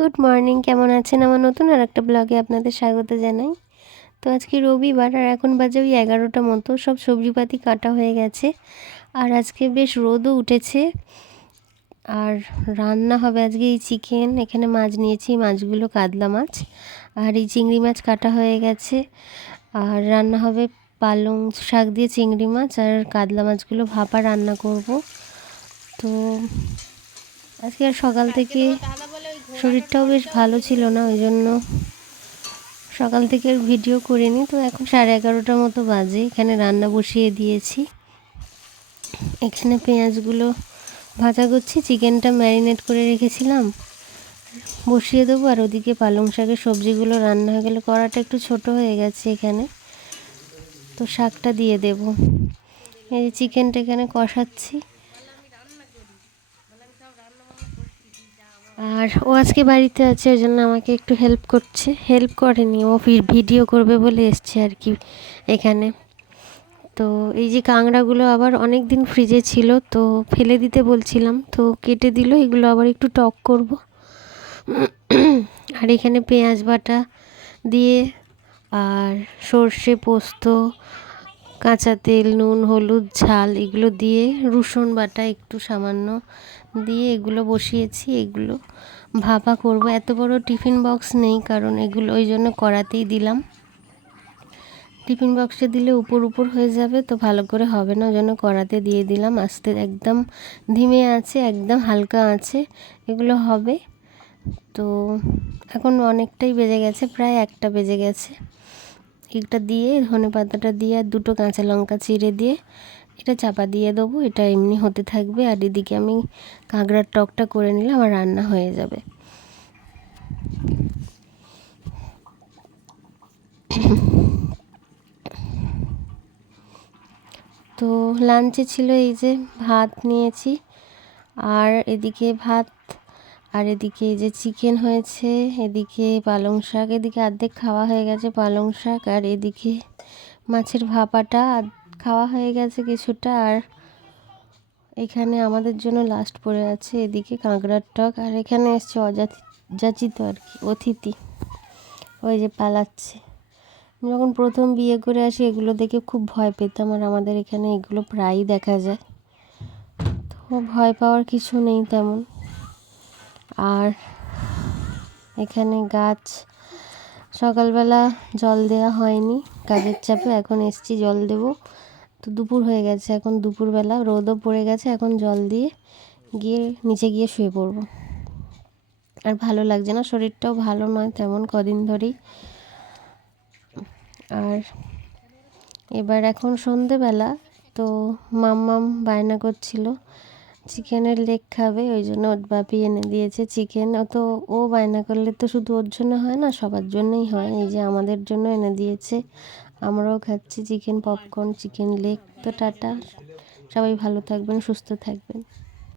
Good morning, কেমন আছেন? আমার নতুন আর একটা ব্লগে আপনাদের স্বাগত জানাই। তো আজকে রবিবার আর এখন বাজে ওই 11টা মতো। সব সবজিপাতি কাটা হয়ে গেছে আর আজকে বেশ রোদও উঠেছে। আর রান্না হবে আজকে এই চিকেন। এখানে মাছ নিয়েছি, মাছগুলো কাতলা মাছ, আর এই চিংড়ি মাছ কাটা হয়ে গেছে। আর রান্না হবে পালং শাক দিয়ে চিংড়ি মাছ, আর কাতলা মাছগুলো ভাপা রান্না করব। তো আজকে আর সকাল থেকে শরীরটাও বেশ ভালো ছিল না, ওই জন্য সকাল থেকে আর ভিডিও করিনি। তো এখন 11:30টার মতো বাজে, এখানে রান্না বসিয়ে দিয়েছি। এখানে পেঁয়াজগুলো ভাজা করছি, চিকেনটা ম্যারিনেট করে রেখেছিলাম, বসিয়ে দেবো। আর ওদিকে পালং শাকের সবজিগুলো রান্না হয়ে গেলে, কড়াটা একটু ছোট হয়ে গেছে এখানে, তো শাকটা দিয়ে দেব। এই যে চিকেনটা এখানে কষাচ্ছি। আর ও আজকে বাড়িতে আছে, ওই জন্য আমাকে একটু হেল্প করছে। হেল্প করেনি, ও ভিডিও করবে বলে এসছে আর কি এখানে। তো এই যে কাঁকড়াগুলো আবার অনেক দিন ফ্রিজে ছিল, তো ফেলে দিতে বলছিলাম, তো কেটে দিল। এগুলো আবার একটু টক করব। আর এখানে পেঁয়াজ বাটা দিয়ে আর সর্ষে পোস্ত, কাঁচা তেল, নুন, হলুদ, ঝাল এগুলো দিয়ে, রসুন বাটা একটু সামান্য দিয়ে এগুলো বসিয়েছি। এগুলো ভাপা করব। এত বড় টিফিন বক্স নেই, কারণ এগুলো ওই জন্য কড়াতেই দিলাম। টিফিন বক্সে দিলে উপর উপর হয়ে যাবে, তো ভালো করে হবে না, ওই জন্য কড়াতে দিয়ে দিলাম। আস্তে একদম ধিমে আছে, একদম হালকা আছে, এগুলো হবে। তো এখন অনেকটাই বেজে গেছে, প্রায় 1টা বেজে গেছে। এটা দিয়ে ধনেপাতাটা দিয়ে আর 2টো কাঁচা লঙ্কা চিড়ে দিয়ে এটা চাপা দিয়ে দেবো। এটা এমনি হতে থাকবে, আর এদিকে আমি কাঁকড়ার টকটা করে নিলে আমার রান্না হয়ে যাবে। তো লাঞ্চে ছিল এই যে ভাত নিয়েছি, আর এদিকে ভাত, আর এদিকে এই যে চিকেন হয়েছে, এদিকে পালং শাক, এদিকে অর্ধেক খাওয়া হয়ে গেছে পালং শাক, আর এদিকে মাছের ভাপাটা খাওয়া হয়ে গেছে কিছুটা। আর এখানে আমাদের জন্য লাস্ট পড়ে আছে এদিকে কাঁকড়ার টক। আর এখানে এসছে অযাচিত আর কি অতিথি, ওই যে পালাচ্ছে। যখন প্রথম বিয়ে করে আসি এগুলো দেখে খুব ভয় পেতাম, আর আমাদের এখানে এগুলো প্রায়ই দেখা যায়, তো ভয় পাওয়ার কিছু নেই তেমন। আর এখানে গাছ সকালবেলা জল দেওয়া হয়নি কাজের চাপে, এখন এসছি জল দেব। তো দুপুর হয়ে গেছে, এখন দুপুরবেলা, রোদও পড়ে গেছে, এখন জল দিয়ে গিয়ে নিচে গিয়ে শুয়ে পড়বো। আর ভালো লাগছে না, শরীরটাও ভালো নয় তেমন কদিন ধরেই। আর এবার এখন সন্ধেবেলা, তো মাম্মাম বায়না করছিল চিকেনের লেগ খাবে, ওই জন্য ওর বাপি এনে দিয়েছে চিকেন। তো ও বায়না করলে তো শুধু ওর জন্য হয় না, সবার জন্যই হয়। এই যে আমাদের জন্য এনে দিয়েছে, আমরাও খাচ্ছি চিকেন পপকর্ন, চিকেন লেগ। তো টাটা, সবাই ভালো থাকবেন, সুস্থ থাকবেন।